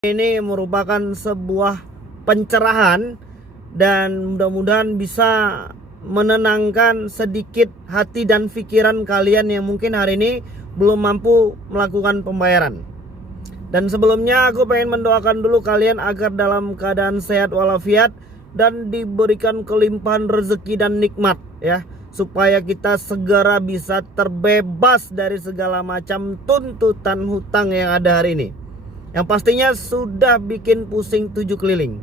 Ini merupakan sebuah pencerahan dan mudah-mudahan bisa menenangkan sedikit hati dan pikiran kalian yang mungkin hari ini belum mampu melakukan pembayaran. Dan sebelumnya aku pengen mendoakan dulu kalian agar dalam keadaan sehat walafiat dan diberikan kelimpahan rezeki dan nikmat ya, supaya kita segera bisa terbebas dari segala macam tuntutan hutang yang ada hari ini, yang pastinya sudah bikin pusing 7 keliling.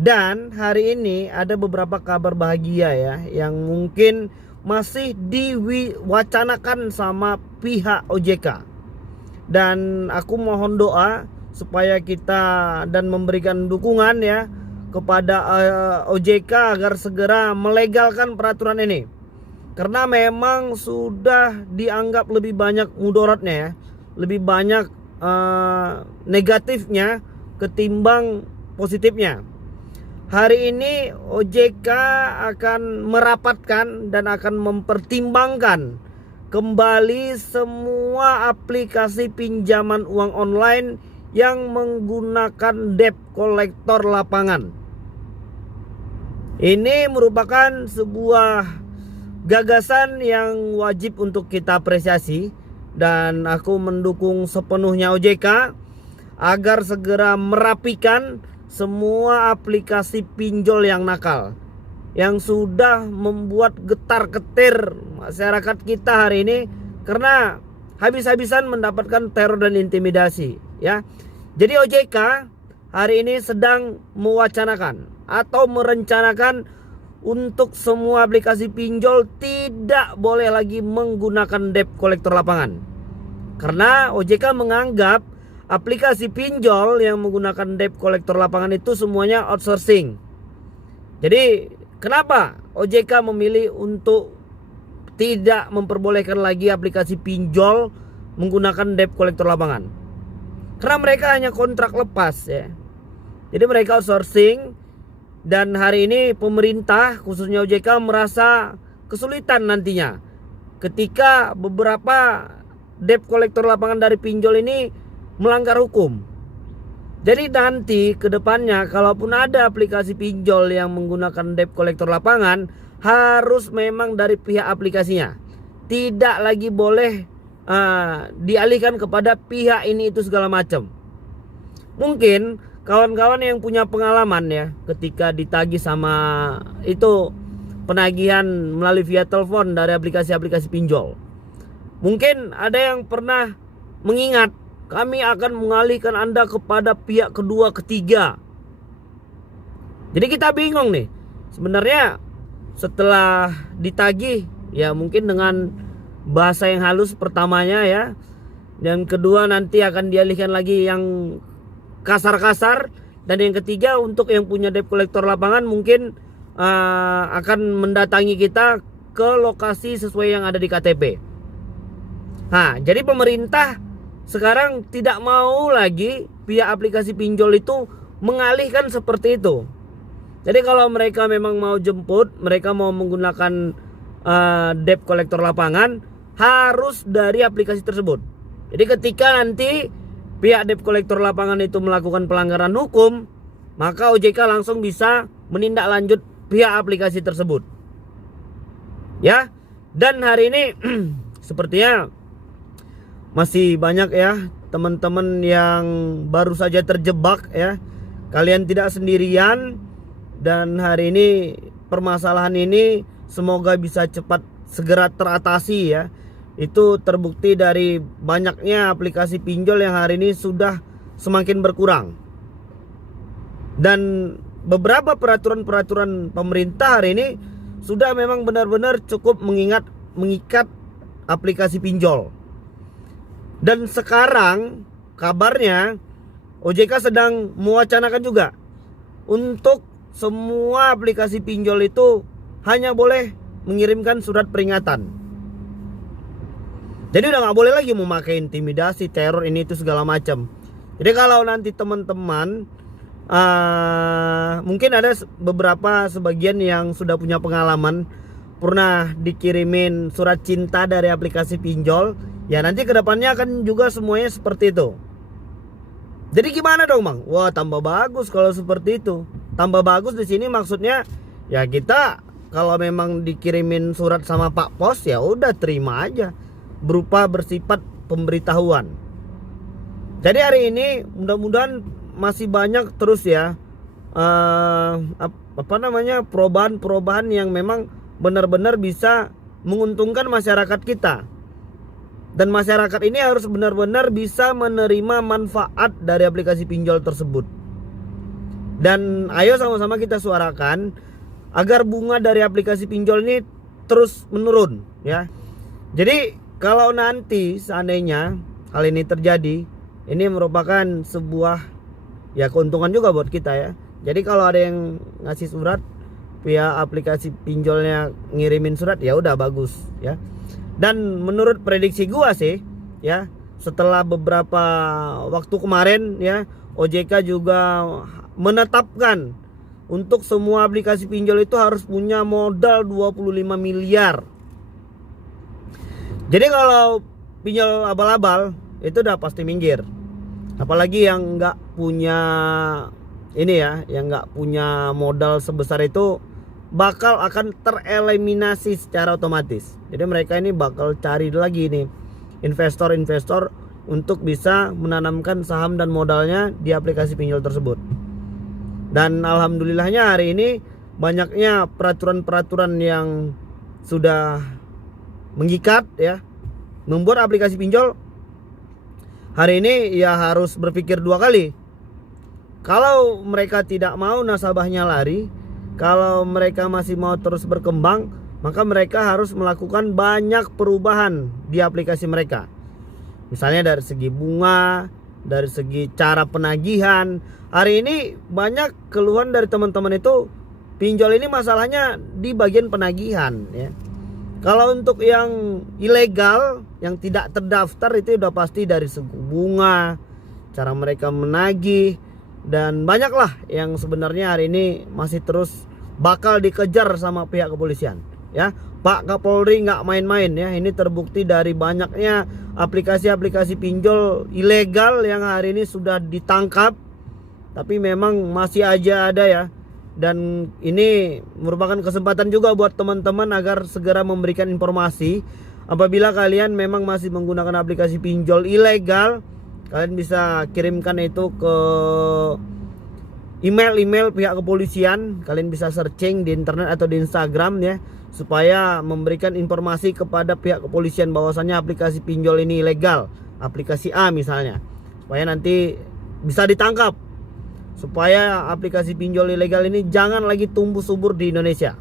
Dan hari ini ada beberapa kabar bahagia ya, yang mungkin masih diwacanakan sama pihak OJK. Dan aku mohon doa supaya kita dan memberikan dukungan ya kepada OJK agar segera melegalkan peraturan ini. Karena memang sudah dianggap lebih banyak mudaratnya ya, lebih banyak negatifnya ketimbang positifnya. Hari ini OJK akan merapatkan dan akan mempertimbangkan kembali semua aplikasi pinjaman uang online yang menggunakan debt collector lapangan. Ini merupakan sebuah gagasan yang wajib untuk kita apresiasi. Dan aku mendukung sepenuhnya OJK agar segera merapikan semua aplikasi pinjol yang nakal, yang sudah membuat getar-getir masyarakat kita hari ini karena habis-habisan mendapatkan teror dan intimidasi ya. Jadi OJK hari ini sedang mewacanakan atau merencanakan untuk semua aplikasi pinjol tidak boleh lagi menggunakan debt collector lapangan. Karena OJK menganggap aplikasi pinjol yang menggunakan debt collector lapangan itu semuanya outsourcing. Jadi kenapa OJK memilih untuk tidak memperbolehkan lagi aplikasi pinjol menggunakan debt collector lapangan? Karena mereka hanya kontrak lepas ya. Jadi mereka outsourcing. Dan hari ini pemerintah khususnya OJK merasa kesulitan nantinya ketika beberapa debt collector lapangan dari pinjol ini melanggar hukum. Jadi nanti ke depannya kalaupun ada aplikasi pinjol yang menggunakan debt collector lapangan, harus memang dari pihak aplikasinya. Tidak lagi boleh dialihkan kepada pihak ini itu segala macam. Mungkin kawan-kawan yang punya pengalaman ya, ketika ditagih sama itu penagihan melalui via telepon dari aplikasi-aplikasi pinjol, mungkin ada yang pernah mengingat, kami akan mengalihkan Anda kepada pihak kedua ketiga. Jadi kita bingung nih sebenarnya setelah ditagih ya, mungkin dengan bahasa yang halus pertamanya ya, dan kedua nanti akan dialihkan lagi yang kasar-kasar, dan yang ketiga untuk yang punya debt collector lapangan mungkin akan mendatangi kita ke lokasi sesuai yang ada di KTP. Nah, jadi pemerintah sekarang tidak mau lagi pihak aplikasi pinjol itu mengalihkan seperti itu. Jadi kalau mereka memang mau jemput, mereka mau menggunakan debt collector lapangan, harus dari aplikasi tersebut. Jadi ketika nanti pihak debt collector lapangan itu melakukan pelanggaran hukum, maka OJK langsung bisa menindaklanjut pihak aplikasi tersebut. Ya, dan hari ini sepertinya masih banyak ya teman-teman yang baru saja terjebak ya. Kalian tidak sendirian, dan hari ini permasalahan ini semoga bisa cepat segera teratasi ya. Itu terbukti dari banyaknya aplikasi pinjol yang hari ini sudah semakin berkurang. Dan beberapa peraturan-peraturan pemerintah hari ini sudah memang benar-benar cukup mengikat aplikasi pinjol. Dan sekarang kabarnya OJK sedang mewacanakan juga untuk semua aplikasi pinjol itu hanya boleh mengirimkan surat peringatan. Jadi udah gak boleh lagi memakai intimidasi, teror, ini itu segala macam. Jadi kalau nanti teman-teman mungkin ada beberapa sebagian yang sudah punya pengalaman pernah dikirimin surat cinta dari aplikasi pinjol, ya nanti kedepannya akan juga semuanya seperti itu. Jadi gimana dong Bang? Wah, tambah bagus kalau seperti itu. Tambah bagus di sini maksudnya ya kita kalau memang dikirimin surat sama Pak Pos ya udah terima aja, berupa bersifat pemberitahuan. Jadi hari ini mudah-mudahan masih banyak terus ya perubahan-perubahan yang memang benar-benar bisa menguntungkan masyarakat kita. Dan masyarakat ini harus benar-benar bisa menerima manfaat dari aplikasi pinjol tersebut. Dan ayo sama-sama kita suarakan agar bunga dari aplikasi pinjol ini terus menurun ya. Jadi kalau nanti seandainya hal ini terjadi, ini merupakan sebuah ya keuntungan juga buat kita ya. Jadi kalau ada yang ngasih surat via aplikasi pinjolnya ngirimin surat ya udah bagus ya. Dan menurut prediksi gua sih ya, setelah beberapa waktu kemarin ya, OJK juga menetapkan untuk semua aplikasi pinjol itu harus punya modal 25 miliar. Jadi kalau pinjol abal-abal itu udah pasti minggir. Apalagi yang nggak punya ini ya, yang nggak punya modal sebesar itu bakal akan tereliminasi secara otomatis. Jadi mereka ini bakal cari lagi nih investor-investor untuk bisa menanamkan saham dan modalnya di aplikasi pinjol tersebut. Dan alhamdulillahnya hari ini banyaknya peraturan-peraturan yang sudah mengikat ya, membuat aplikasi pinjol hari ini ya harus berpikir dua kali. Kalau mereka tidak mau nasabahnya lari, kalau mereka masih mau terus berkembang, maka mereka harus melakukan banyak perubahan di aplikasi mereka. Misalnya dari segi bunga, dari segi cara penagihan. Hari ini banyak keluhan dari teman-teman itu, pinjol ini masalahnya di bagian penagihan ya. Kalau untuk yang ilegal, yang tidak terdaftar itu udah pasti dari segi bunga, cara mereka menagih, dan banyaklah yang sebenarnya hari ini masih terus bakal dikejar sama pihak kepolisian ya. Pak Kapolri nggak main-main ya. Ini terbukti dari banyaknya aplikasi-aplikasi pinjol ilegal yang hari ini sudah ditangkap, tapi memang masih aja ada ya. Dan ini merupakan kesempatan juga buat teman-teman agar segera memberikan informasi. Apabila kalian memang masih menggunakan aplikasi pinjol ilegal, kalian bisa kirimkan itu ke email pihak kepolisian. Kalian bisa searching di internet atau di Instagram ya, supaya memberikan informasi kepada pihak kepolisian bahwasannya aplikasi pinjol ini ilegal, aplikasi A misalnya, supaya nanti bisa ditangkap, supaya aplikasi pinjol ilegal ini jangan lagi tumbuh subur di Indonesia.